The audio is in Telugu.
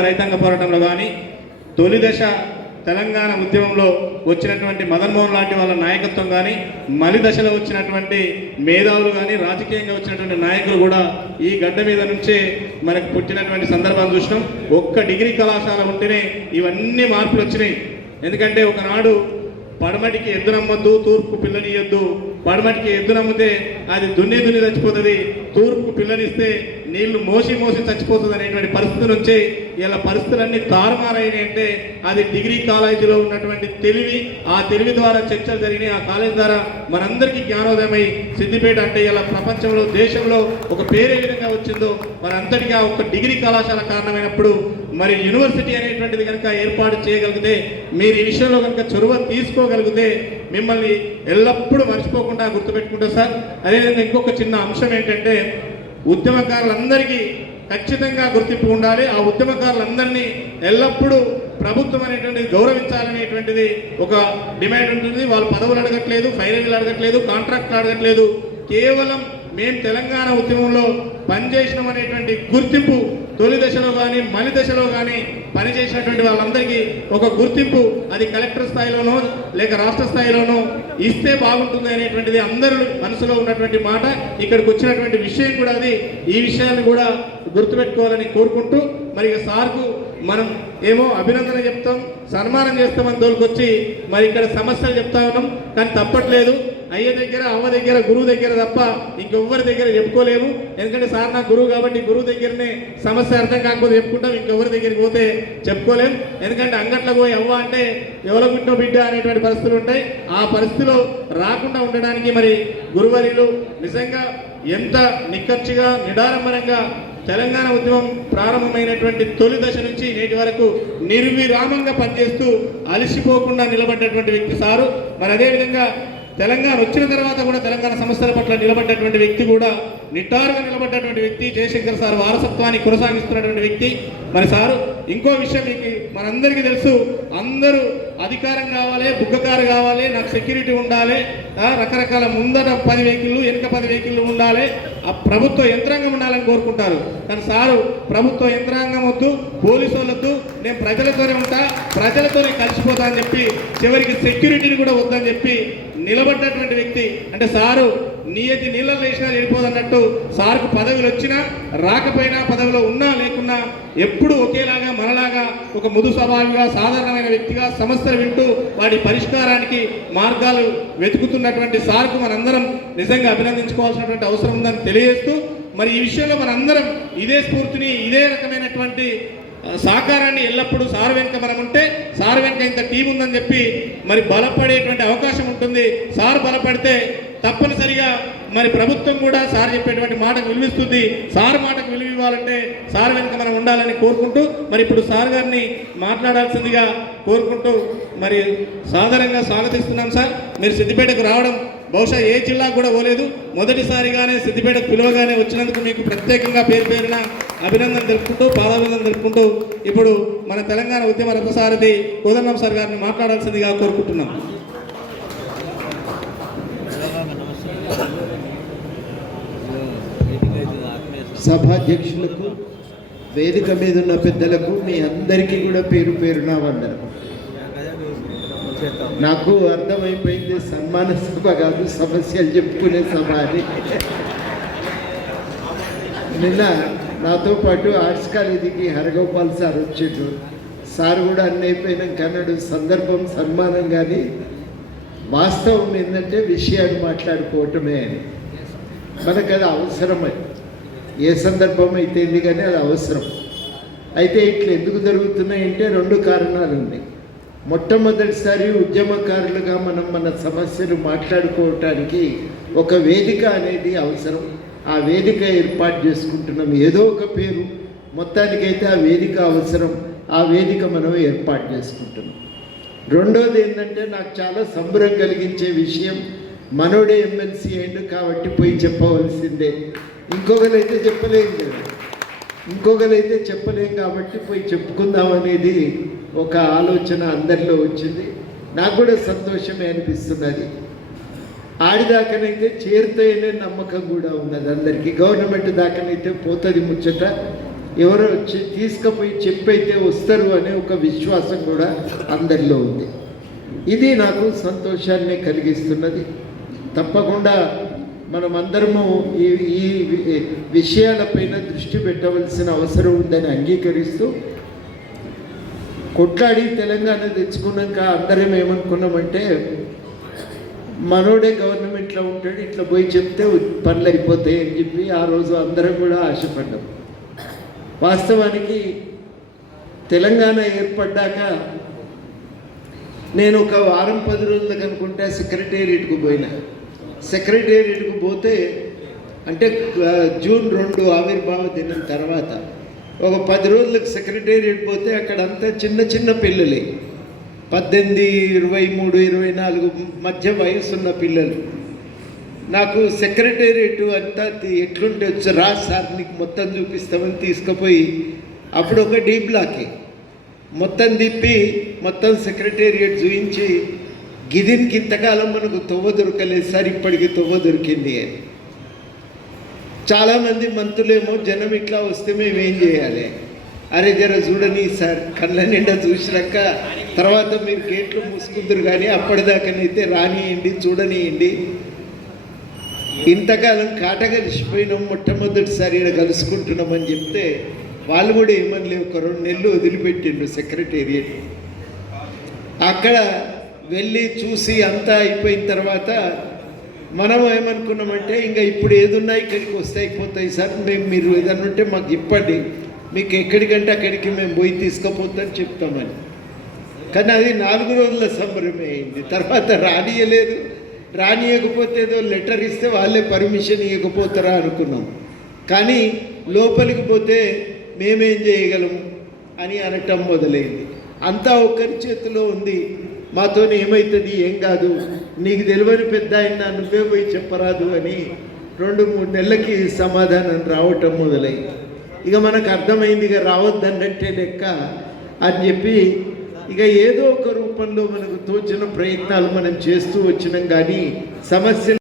రైతాంగ పోరాటంలో కానీ తొలి దశ తెలంగాణ ఉద్యమంలో వచ్చినటువంటి మదన్ మోహన్ లాంటి వాళ్ళ నాయకత్వం కానీ మలి దశలో వచ్చినటువంటి మేధావులు కానీ రాజకీయంగా వచ్చినటువంటి నాయకులు కూడా ఈ గడ్డ మీద నుంచే మనకు పుట్టినటువంటి సందర్భాలు చూసినాం. ఒక్క డిగ్రీ కళాశాల ఉంటేనే ఇవన్నీ మార్పులు వచ్చినాయి. ఎందుకంటే ఒకనాడు పడమటికి ఎద్దు నమ్మొద్దు, తూర్పుకు పిల్లనియొద్దు. పడమటికి ఎద్దు నమ్మితే అది దున్ని చచ్చిపోతుంది, తూర్పుకు పిల్లనిస్తే నీళ్లు మోసి చచ్చిపోతుంది అనేటువంటి పరిస్థితి నుంచి ఇలా పరిస్థితులన్నీ తారుమారైనాయి. అంటే అది డిగ్రీ కాలేజీలో ఉన్నటువంటి తెలివి, ఆ తెలివి ద్వారా చర్చలు జరిగినాయి. ఆ కాలేజీ ద్వారా మనందరికీ జ్ఞానోదయమై సిద్దిపేట అంటే ఇలా ప్రపంచంలో దేశంలో ఒక పేరే విధంగా వచ్చిందో మనంతటిగా ఒక డిగ్రీ కళాశాల కారణమైనప్పుడు మరి యూనివర్సిటీ అనేటువంటిది కనుక ఏర్పాటు చేయగలిగితే, మీరు ఈ విషయంలో కనుక చొరవ తీసుకోగలిగితే మిమ్మల్ని ఎల్లప్పుడూ మర్చిపోకుండా గుర్తుపెట్టుకుంటారు సార్. అదేవిధంగా ఇంకొక చిన్న అంశం ఏంటంటే ఉద్యమకారులందరికీ ఖచ్చితంగా గుర్తింపు ఉండాలి. ఆ ఉద్యమకారులందరినీ ఎల్లప్పుడూ ప్రభుత్వం అనేటువంటిది గౌరవించాలనేటువంటిది ఒక డిమాండ్ ఉంటుంది. వాళ్ళు పదవులు అడగట్లేదు, ఫైనల్ అడగట్లేదు, కాంట్రాక్ట్లు అడగట్లేదు. కేవలం మేము తెలంగాణ ఉద్యమంలో పనిచేసినాం అనేటువంటి గుర్తింపు తొలి దశలో కానీ మలి దశలో కానీ పనిచేసినటువంటి వాళ్ళందరికీ ఒక గుర్తింపు, అది కలెక్టర్ స్థాయిలోనో లేక రాష్ట్ర స్థాయిలోనో ఇస్తే బాగుంటుంది అనేటువంటిది అందరూ మనసులో ఉన్నటువంటి మాట. ఇక్కడికి వచ్చినటువంటి విషయం కూడా అది. ఈ విషయాన్ని కూడా గుర్తుపెట్టుకోవాలని కోరుకుంటూ మరి సార్కు మనం ఏమో అభినందన చెప్తాం, సన్మానం చేస్తామని తోలుకొచ్చి మరి ఇక్కడ సమస్యలు చెప్తా ఉన్నాం. కానీ తప్పట్లేదు, అయ్య దగ్గర అవ్వ దగ్గర గురువు దగ్గర తప్ప ఇంకెవ్వరి దగ్గర చెప్పుకోలేము. ఎందుకంటే సార్ నాకు గురువు కాబట్టి గురువు దగ్గరనే సమస్య అర్థం కాకపోతే చెప్పుకుంటాం, ఇంకెవరి దగ్గరికి పోతే చెప్పుకోలేము. ఎందుకంటే అంగట్లో పోయి అవ్వ అంటే ఎవరి గుంటో బిడ్డ అనేటువంటి పరిస్థితులు ఉంటాయి. ఆ పరిస్థితిలో రాకుండా ఉండడానికి మరి గురువర్యులు నిజంగా ఎంత నిక్కచ్చిగా నిడారంభరంగా తెలంగాణ ఉద్యమం ప్రారంభమైనటువంటి తొలి దశ నుంచి నేటి వరకు నిర్విరామంగా పనిచేస్తూ అలసిపోకుండా నిలబడ్డటువంటి వ్యక్తి సారు. మరి అదేవిధంగా తెలంగాణ వచ్చిన తర్వాత కూడా తెలంగాణ సమస్యల పట్ల నిలబడ్డటువంటి వ్యక్తి, కూడా నిట్టారుగా నిలబడ్డటువంటి వ్యక్తి జయశంకర్ సార్ వారసత్వాన్ని కొనసాగిస్తున్నటువంటి వ్యక్తి. మరి సారు ఇంకో విషయం మీకు మనందరికీ తెలుసు, అందరూ అధికారం కావాలి, బుగ్గకారు కావాలి, నాకు సెక్యూరిటీ ఉండాలి, రకరకాల ముందర 10 వెహికల్లు వెనుక 10 వెహికల్లు ఉండాలి, ఆ ప్రభుత్వ యంత్రాంగం ఉండాలని కోరుకుంటారు. కానీ సారు ప్రభుత్వ యంత్రాంగం వద్దు, పోలీసు వాళ్ళొద్దు, నేను ప్రజలతోనే ఉంటా, ప్రజలతోనే కలిసిపోతా అని చెప్పి చివరికి సెక్యూరిటీని కూడా వద్దని చెప్పి నిలబడ్డటువంటి వ్యక్తి. అంటే సారు నీయతి నీళ్ళలో వేసినా వెళ్ళిపోదన్నట్టు సార్కు పదవులు వచ్చినా రాకపోయినా, పదవిలో ఉన్నా లేకున్నా ఎప్పుడు ఒకేలాగా మనలాగా ఒక మృదు స్వభావిగా సాధారణమైన వ్యక్తిగా సమస్యలు వింటూ వాటి పరిష్కారానికి మార్గాలు వెతుకుతున్నటువంటి సార్కు మనందరం నిజంగా అభినందించుకోవాల్సినటువంటి అవసరం ఉందని తెలియజేస్తూ, మరి ఈ విషయంలో మనందరం ఇదే స్ఫూర్తిని, ఇదే రకమైనటువంటి సహకారాన్ని ఎల్లప్పుడూ సార్ వెనుక మనం ఉంటే, సార్ వెనుక ఇంత టీం ఉందని చెప్పి మరి బలపడేటువంటి అవకాశం ఉంటుంది. సార్ బలపడితే తప్పనిసరిగా మరి ప్రభుత్వం కూడా సార్ చెప్పేటువంటి మాటకు విలువిస్తుంది. సార్ మాటకు విలువ ఇవ్వాలంటే సార్ వెనుక మనం ఉండాలని కోరుకుంటూ మరి ఇప్పుడు సార్ గారిని మాట్లాడాల్సిందిగా కోరుకుంటూ మరి సాధారణంగా స్వాగతిస్తున్నాం. సార్ మీరు సిద్దిపేటకు రావడం బహుశా ఏ జిల్లాకు కూడా పోలేదు, మొదటిసారిగానే సిద్దిపేటకు పిలువగానే వచ్చినందుకు మీకు ప్రత్యేకంగా పేరున అభినందన తెలుపుకుంటూ పాదాభినందన తెలుపుకుంటూ ఇప్పుడు మన తెలంగాణ ఉద్యమ రథసారథి కోదండం సార్ గారిని మాట్లాడాల్సిందిగా కోరుకుంటున్నాం. సభాధ్యక్షులకు, వేదిక మీద ఉన్న పెద్దలకు, మీ అందరికీ కూడా పేరున వందనం. నాకు అర్థమైపోయింది సన్మాన సభ కాదు, సమస్యలు చెప్పుకునే సభ అని. నిన్న నాతో పాటు ఆర్ట్స్ కాలేజీకి హరగోపాల్ సార్ వచ్చిండు. సార్ కూడా అన్నీ అయిపోయినాక అన్నాడు, సందర్భం సన్మానం కానీ వాస్తవం ఏంటంటే విషయాన్ని మాట్లాడుకోవటమే అని. మనకు అది అవసరమే, ఏ సందర్భం అయితే కానీ అది అవసరం. అయితే ఇట్లా ఎందుకు జరుగుతున్నాయంటే 2 కారణాలు ఉన్నాయి. మొట్టమొదటిసారి ఉద్యమకారులుగా మనం మన సమస్యలు మాట్లాడుకోవటానికి ఒక వేదిక అనేది అవసరం. ఆ వేదిక ఏర్పాటు చేసుకుంటున్నాం, ఏదో ఒక పేరు, మొత్తానికైతే ఆ వేదిక అవసరం. ఆ వేదిక మనం ఏర్పాటు చేసుకుంటున్నాం. రెండోది ఏంటంటే నాకు చాలా సంబరం కలిగించే విషయం, మనోడే ఎమ్మెల్సీ అయిండు కాబట్టి పోయి చెప్పవలసిందే. ఇంకొకరైతే చెప్పలేం కాబట్టి పోయి చెప్పుకుందాం అనేది ఒక ఆలోచన అందరిలో వచ్చింది. నాకు కూడా సంతోషమే అనిపిస్తున్నది. ఆడిదాకానైతే చేరుతాయనే నమ్మకం కూడా ఉన్నది అందరికీ. గవర్నమెంట్ దాకానైతే పోతుంది ముచ్చట, ఎవరో తీసుకుపోయి చెప్పైతే వస్తారు అనే ఒక విశ్వాసం కూడా అందరిలో ఉంది. ఇది నాకు సంతోషాన్ని కలిగిస్తున్నది. తప్పకుండా మనమందరము ఈ విషయాలపైన దృష్టి పెట్టవలసిన అవసరం ఉందని అంగీకరిస్తూ, కొట్లాడి తెలంగాణ తెచ్చుకున్నాక అందరం ఏమనుకున్నామంటే మనోడే గవర్నమెంట్లో ఉంటాడు, ఇట్లా పోయి చెప్తే పనులు అయిపోతాయి అని చెప్పి ఆ రోజు అందరం కూడా ఆశపడ్డాం. వాస్తవానికి తెలంగాణ ఏర్పడ్డాక నేను ఒక వారం 10 రోజులకు అనుకుంటే సెక్రటేరియట్కు పోయినా. సెక్రటేరియట్కు పోతే అంటే జూన్ 2 ఆవిర్భావ దినం తర్వాత ఒక 10 రోజులకు సెక్రటేరియట్ పోతే అక్కడంతా చిన్న చిన్న పిల్లలే, 18, 23, 24 మధ్య వయసున్న పిల్లలు. నాకు సెక్రటేరియట్ అంతా ఎట్లుంటే రా సార్ నీకు మొత్తం చూపిస్తామని తీసుకుపోయి అప్పుడు ఒక డీ బ్లాక్కి మొత్తం తిప్పి మొత్తం సెక్రటేరియట్ చూపించి గిదినికి ఇంతకాలం మనకు తొవ్వ దొరకలేదు సార్, ఇప్పటికి తొవ్వ దొరికింది అని. చాలామంది మంత్రులేమో జనం ఇట్లా వస్తే మేము ఏం చేయాలి, అరే జర చూడని సార్ కళ్ళ నిండా చూసినాక తర్వాత మీరు గేట్లు మూసుకుందరు కానీ అప్పటిదాకానైతే రానియండి చూడనియండి, ఇంతకాలం కాట కలిసిపోయినాం మొట్టమొదటిసారి ఇక్కడ కలుసుకుంటున్నామని చెప్తే వాళ్ళు కూడా ఏమనలేవు. ఒక 2 నెలలు వదిలిపెట్టిండు సెక్రటేరియట్. అక్కడ వెళ్ళి చూసి అంతా అయిపోయిన తర్వాత మనం ఏమనుకున్నామంటే ఇంకా ఇప్పుడు ఏదున్నా ఇక్కడికి వస్తే అయిపోతాయి సార్, మీరు ఏదన్నా ఉంటే మాకు చెప్పండి, మీకు ఎక్కడికంటే అక్కడికి మేము పోయి తీసుకుపోతాం చెప్తామని. కానీ అది 4 రోజుల సంబరమే అయింది. తర్వాత రానియలేదు. రానియకపోతే ఏదో లెటర్ ఇస్తే వాళ్ళే పర్మిషన్ ఇవ్వకపోతారా అనుకున్నాం. కానీ లోపలికి పోతే మేమేం చేయగలం అని అనటం మొదలైంది. అంతా ఒక్కరి చేతిలో ఉంది, మాతో ఏమవుతుంది ఏం కాదు, నీకు తెలియని పెద్ద ఆయన నువ్వే పోయి చెప్పరాదు అని 2-3 నెలలకి సమాధానం రావటం మొదలైంది. ఇక మనకు అర్థమైంది ఇక రావద్దన్నట్టే లెక్క అని చెప్పి ఇక ఏదో ఒక రూపంలో మనకు తోచిన ప్రయత్నాలు మనం చేస్తూ వచ్చినాం. కానీ సమస్యలు